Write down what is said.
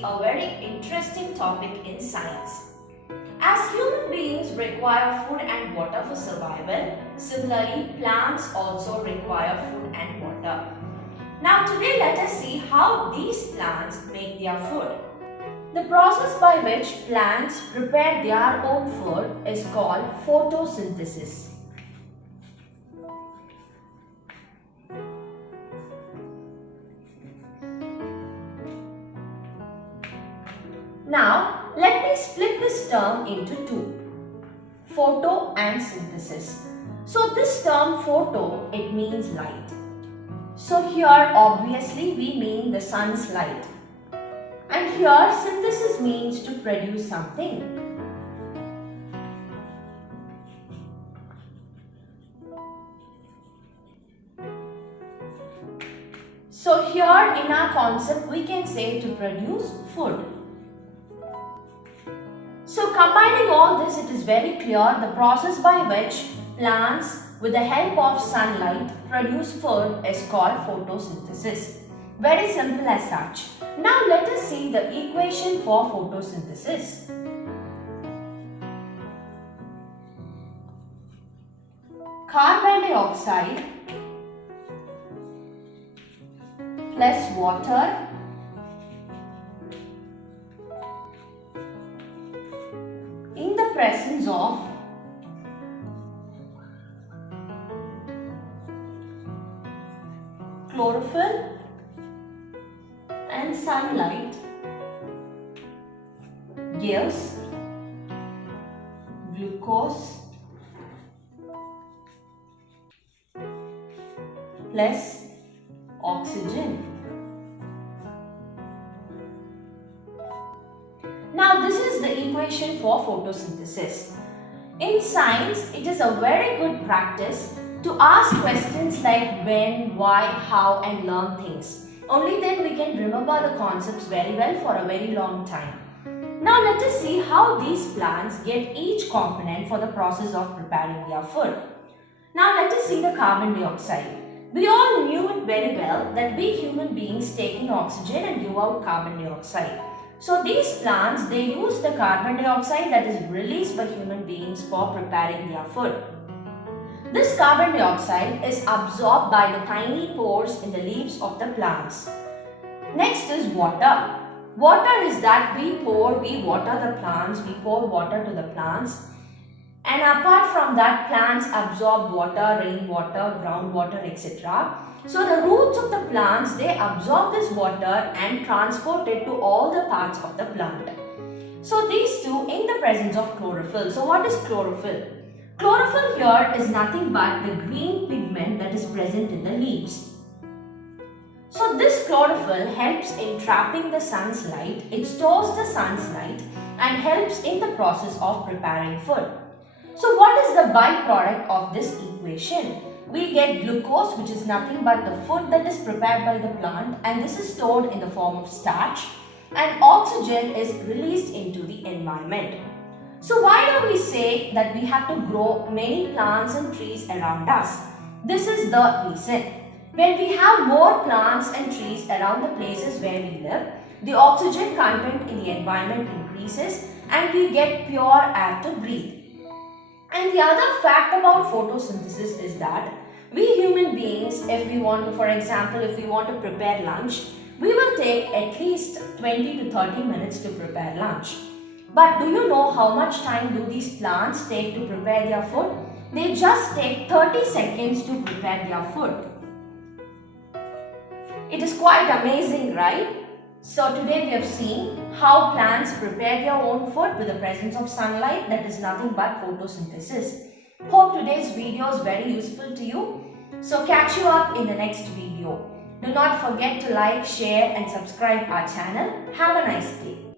see a very interesting topic in science. As human beings require food and water for survival, similarly plants also require food and water. Now today let us see how these plants make their food. The process by which plants prepare their own food is called photosynthesis. Now, let me split this term into two, photo and synthesis. So this term photo, it means light. So here obviously we mean the sun's light. And here synthesis means to produce something. So here in our concept we can say to produce food. So combining all this, it is very clear the process by which plants with the help of sunlight produce food is called photosynthesis. Very simple as such. Now let us see the equation for photosynthesis. Carbon dioxide plus water in the presence of chlorophyll and sunlight gives glucose plus oxygen. Now this is the equation for photosynthesis. In science, it is a very good practice to ask questions like when, why, how and learn things. Only then we can remember the concepts very well for a very long time. Now let us see how these plants get each component for the process of preparing their food. Now let us see the carbon dioxide. We all knew it very well that we human beings take in oxygen and give out carbon dioxide. So these plants, they use the carbon dioxide that is released by human beings for preparing their food. This carbon dioxide is absorbed by the tiny pores in the leaves of the plants. Next is water. Water is that we water the plants, we pour water to the plants. And apart from that, plants absorb water, rainwater, groundwater, etc. So the roots of the plants, they absorb this water and transport it to all the parts of the plant. So these two in the presence of chlorophyll. So what is chlorophyll? Chlorophyll here is nothing but the green pigment that is present in the leaves. So this chlorophyll helps in trapping the sun's light, it stores the sun's light and helps in the process of preparing food. So what is the byproduct of this equation? We get glucose, which is nothing but the food that is prepared by the plant, and this is stored in the form of starch, and oxygen is released into the environment. So why do we say that we have to grow many plants and trees around us? This is the reason. When we have more plants and trees around the places where we live, the oxygen content in the environment increases and we get pure air to breathe. And the other fact about photosynthesis is that we human beings, if we want to, for example, if we want to prepare lunch, we will take at least 20 to 30 minutes to prepare lunch. But do you know how much time do these plants take to prepare their food? They just take 30 seconds to prepare their food. It is quite amazing, right? So today we have seen how plants prepare their own food with the presence of sunlight, that is nothing but photosynthesis. Hope today's video is very useful to you. So catch you up in the next video. Do not forget to like, share and subscribe our channel. Have a nice day.